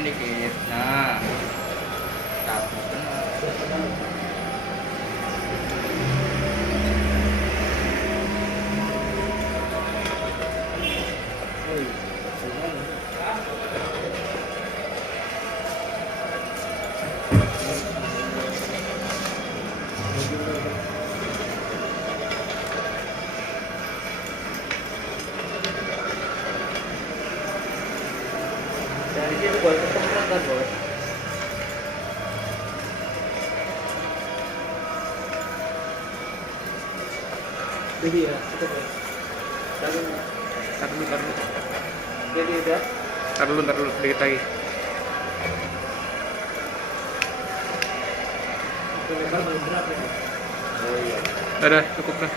tambahin dikit. Nah, satu benar. Dari sini buat ketemu kan bos. Jadi ya, ketemu. Taruh dulu. Jadi udah. Taruh dulu, dikit lagi. Lebar berapa ya? Oh iya. Udah, cukup dah.